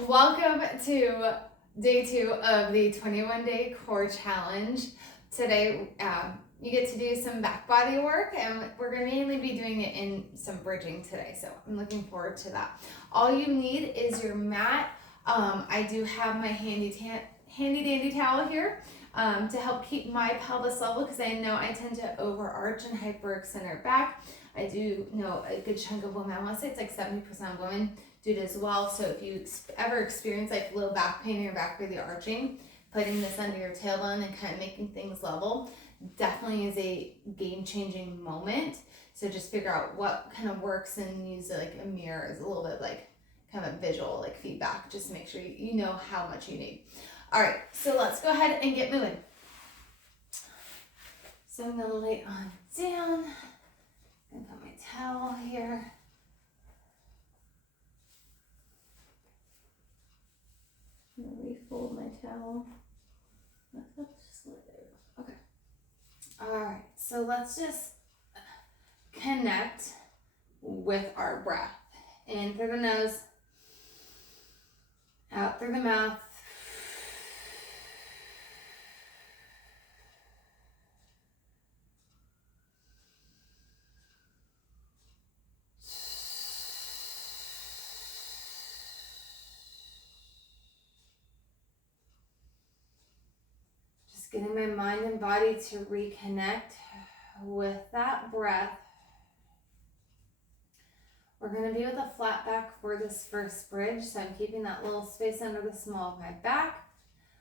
Welcome to day 2 of the 21-day core challenge. Today, you get to do some back body work, and we're going to mainly be doing it in some bridging today, so I'm looking forward to that. All you need is your mat. I do have my handy dandy towel here to help keep my pelvis level, because I know I tend to overarch and hyperextend our back. I do know a good chunk of women, I want to say it's like 70% of women do it as well. So if you ever experience like low back pain in your back or the arching, putting this under your tailbone and kind of making things level definitely is a game-changing moment. So just figure out what kind of works and use it like a mirror as a little bit like kind of visual like feedback, just to make sure you know how much you need. All right, so let's go ahead and get moving. So I'm gonna lay on down and put my towel here. I'm gonna refold my towel. Just let it go. Okay. All right, so let's just connect with our breath. In through the nose, out through the mouth. Getting my mind and body to reconnect with that breath. We're going to be with a flat back for this first bridge, so I'm keeping that little space under the small of my back.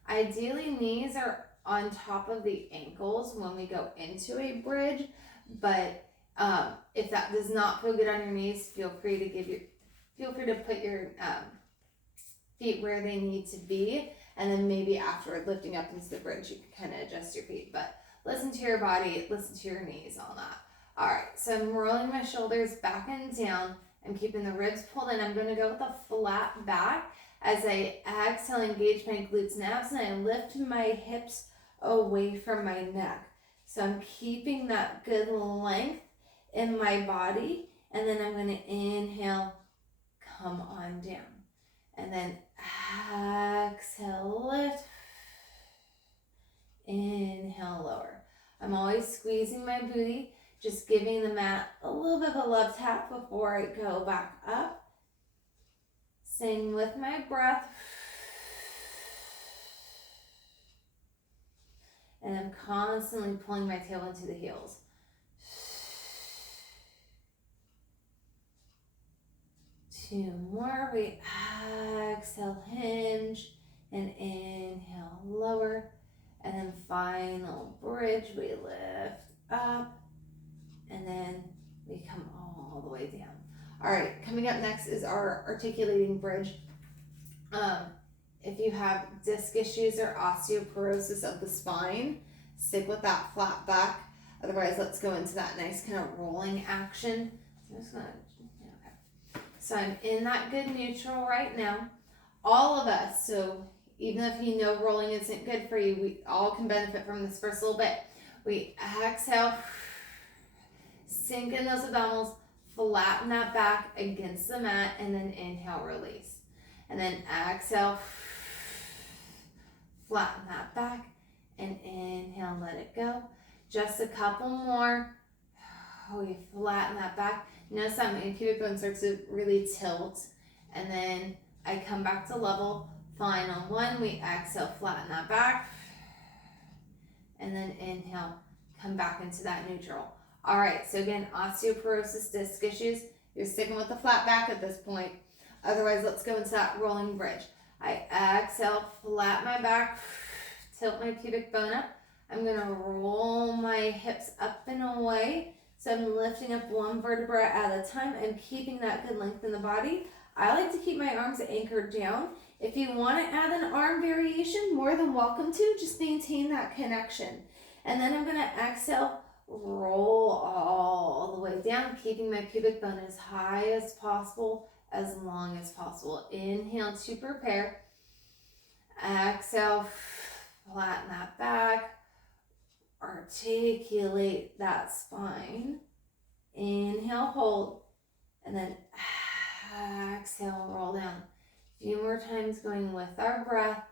Ideally, knees are on top of the ankles when we go into a bridge, but if that does not feel good on your knees, feel free to put your feet where they need to be. And then maybe afterward, lifting up into the bridge, you can kind of adjust your feet. But listen to your body, listen to your knees on that. All right, so I'm rolling my shoulders back and down. I'm keeping the ribs pulled in. I'm going to go with a flat back. As I exhale, engage my glutes and abs, and I lift my hips away from my neck. So I'm keeping that good length in my body. And then I'm going to inhale, come on down. And then exhale, lift. Inhale, lower. I'm always squeezing my booty, just giving the mat a little bit of a love tap before I go back up. Same with my breath. And I'm constantly pulling my tail into the heels. Two more. We exhale, hinge, and inhale, lower. And then final bridge, we lift up, and then we come all the way down. All right, coming up next is our articulating bridge. If you have disc issues or osteoporosis of the spine, stick with that flat back. Otherwise, let's go into that nice kind of rolling action. So I'm just gonna, okay. So I'm in that good neutral right now. All of us, so even if you know rolling isn't good for you, we all can benefit from this first little bit. We exhale, sink in those abdominals, flatten that back against the mat, and then inhale, release. And then exhale, flatten that back, and inhale, let it go. Just a couple more. We flatten that back. Notice that my pubic bone starts to really tilt, and then I come back to level. Final one, we exhale, flatten that back, and then inhale, come back into that neutral. All right, so again, osteoporosis, disc issues, you're sticking with the flat back at this point. Otherwise, let's go into that rolling bridge. I exhale, flat my back, tilt my pubic bone up. I'm gonna roll my hips up and away. So I'm lifting up one vertebra at a time and keeping that good length in the body. I like to keep my arms anchored down. If you want to add an arm variation, more than welcome to. Just maintain that connection. And then I'm going to exhale, roll all the way down, keeping my pubic bone as high as possible, as long as possible. Inhale to prepare. Exhale, flatten that back. Articulate that spine. Inhale, hold. And then exhale, roll down. few more times going with our breath.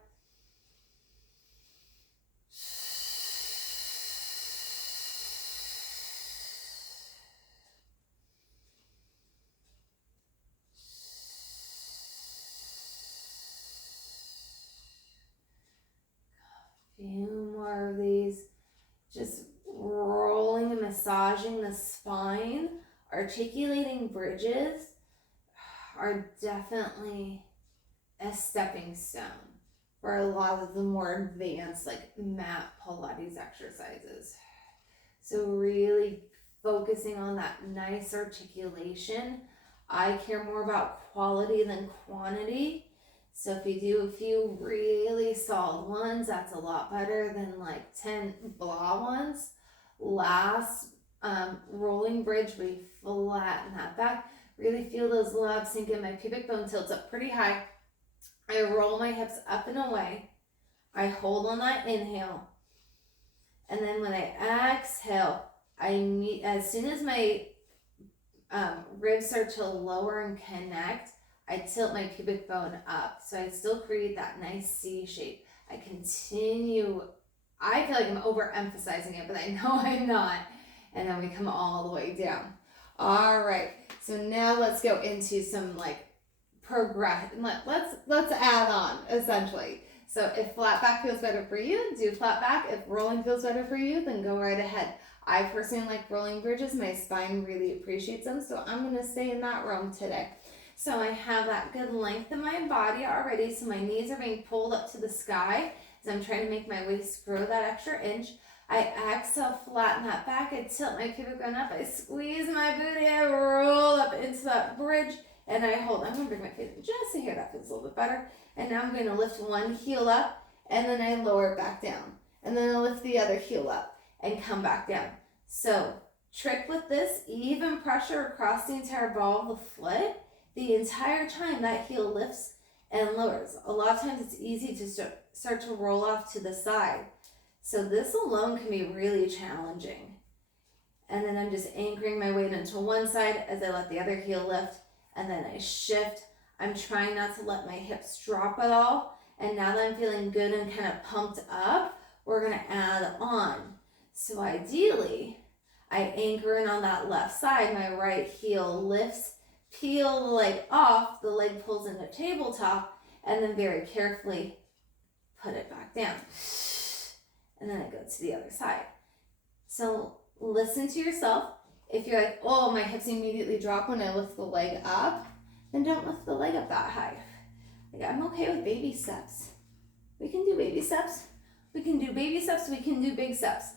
Few more of these. Just rolling and massaging the spine. Articulating bridges are definitely a stepping stone for a lot of the more advanced like mat Pilates exercises. So really focusing on that nice articulation. I care more about quality than quantity. So if you do a few really solid ones, that's a lot better than like 10 blah ones. Last rolling bridge, we flatten that back. Really feel those labs sink in. My pubic bone tilts up pretty high. I roll my hips up and away. I hold on that inhale. And then when I exhale, as soon as my ribs start to lower and connect, I tilt my pubic bone up. So I still create that nice C shape. I continue, I feel like I'm overemphasizing it, but I know I'm not. And then we come all the way down. All right, so now let's go into some like progress. Let's add on essentially. So if flat back feels better for you, do flat back. If rolling feels better for you, then go right ahead. I personally like rolling bridges. My spine really appreciates them, so I'm gonna stay in that realm today. So I have that good length in my body already, so my knees are being pulled up to the sky as I'm trying to make my waist grow that extra inch. I exhale, flatten that back. I tilt my pubic bone up. I squeeze my booty. I roll up into that bridge, and I hold. I'm going to bring my face just to here. That feels a little bit better. And now I'm going to lift one heel up, and then I lower it back down. And then I lift the other heel up and come back down. So trick with this, even pressure across the entire ball of the foot. The entire time that heel lifts and lowers. A lot of times it's easy to start to roll off to the side. So this alone can be really challenging. And then I'm just anchoring my weight into one side as I let the other heel lift, and then I shift. I'm trying not to let my hips drop at all. And now that I'm feeling good and kind of pumped up, we're gonna add on. So ideally, I anchor in on that left side, my right heel lifts, peel the leg off, the leg pulls into tabletop, and then very carefully put it back down. And then I go to the other side. So listen to yourself. If you're like, oh, my hips immediately drop when I lift the leg up, then don't lift the leg up that high. Like, I'm okay with baby steps. We can do baby steps. We can do baby steps. We can do big steps.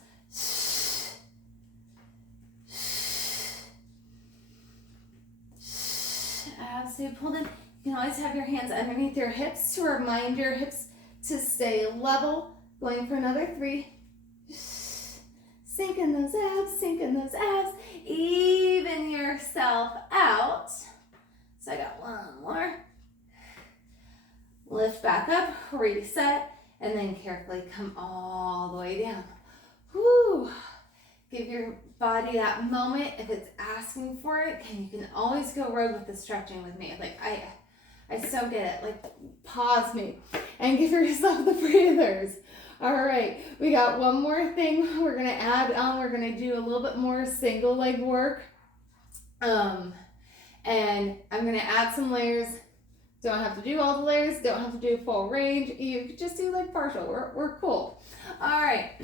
So you pulled in. You can always have your hands underneath your hips to remind your hips to stay level. Going for another 3. Sink in those abs, sink in those abs. Even yourself out. So I got one more. Lift back up, reset, and then carefully come all the way down. Whew. Give your body that moment if it's asking for it. And you can always go rogue with the stretching with me. Like I so get it. Like pause me and give yourself the breathers. All right, we got one more thing we're gonna add on. We're gonna do a little bit more single leg work. And I'm gonna add some layers. Don't have to do all the layers, don't have to do full range. You could just do like partial, we're cool. All right,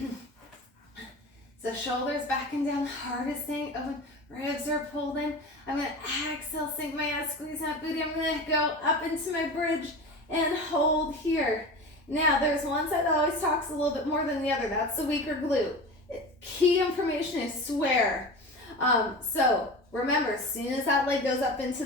so shoulders back and down, hardest thing, open, ribs are pulled in. I'm gonna exhale, sink my ass, squeeze that booty. I'm gonna go up into my bridge and hold here. Now, there's one side that always talks a little bit more than the other. That's the weaker glute. Key information is swear. So remember, as soon as that leg goes up to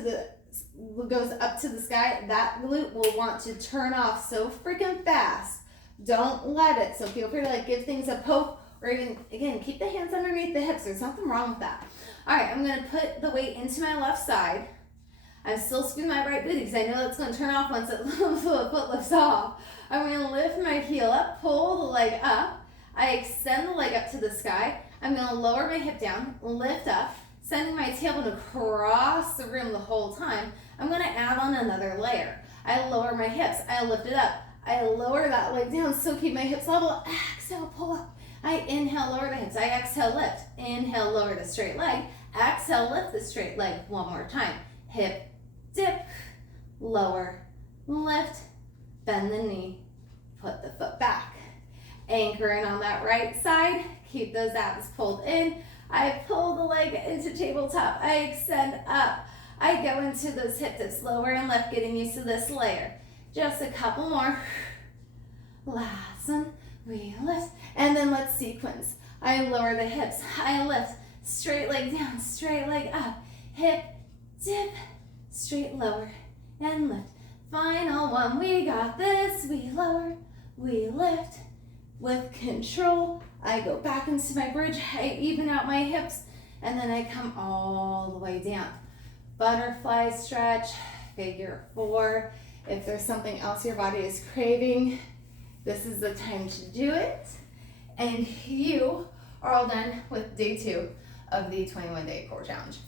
the sky, that glute will want to turn off so freaking fast. Don't let it. So feel free to like give things a poke, or even again keep the hands underneath the hips. There's nothing wrong with that. All right, I'm gonna put the weight into my left side. I'm still squeezing my right booty because I know that's going to turn off once the foot lifts off. I'm going to lift my heel up, pull the leg up. I extend the leg up to the sky. I'm going to lower my hip down, lift up, sending my tailbone across the room the whole time. I'm going to add on another layer. I lower my hips. I lift it up. I lower that leg down, so keep my hips level. Exhale, pull up. I inhale, lower the hips. I exhale, lift. Inhale, lower the straight leg. Exhale, lift the straight leg. One more time. Hip, dip, lower, lift, bend the knee, put the foot back. Anchor in on that right side. Keep those abs pulled in. I pull the leg into tabletop. I extend up. I go into those hip dips, lower and lift, getting used to this layer. Just a couple more. Last one. We lift. And then let's sequence. I lower the hips. I lift. Straight leg down, straight leg up. Hip, dip, straight lower, and lift. Final one. We got this. We lower, we lift. With control, I go back into my bridge. I even out my hips. And then I come all the way down. Butterfly stretch, figure 4. If there's something else your body is craving, this is the time to do it. And you are all done with day 2 of the 21-day core challenge.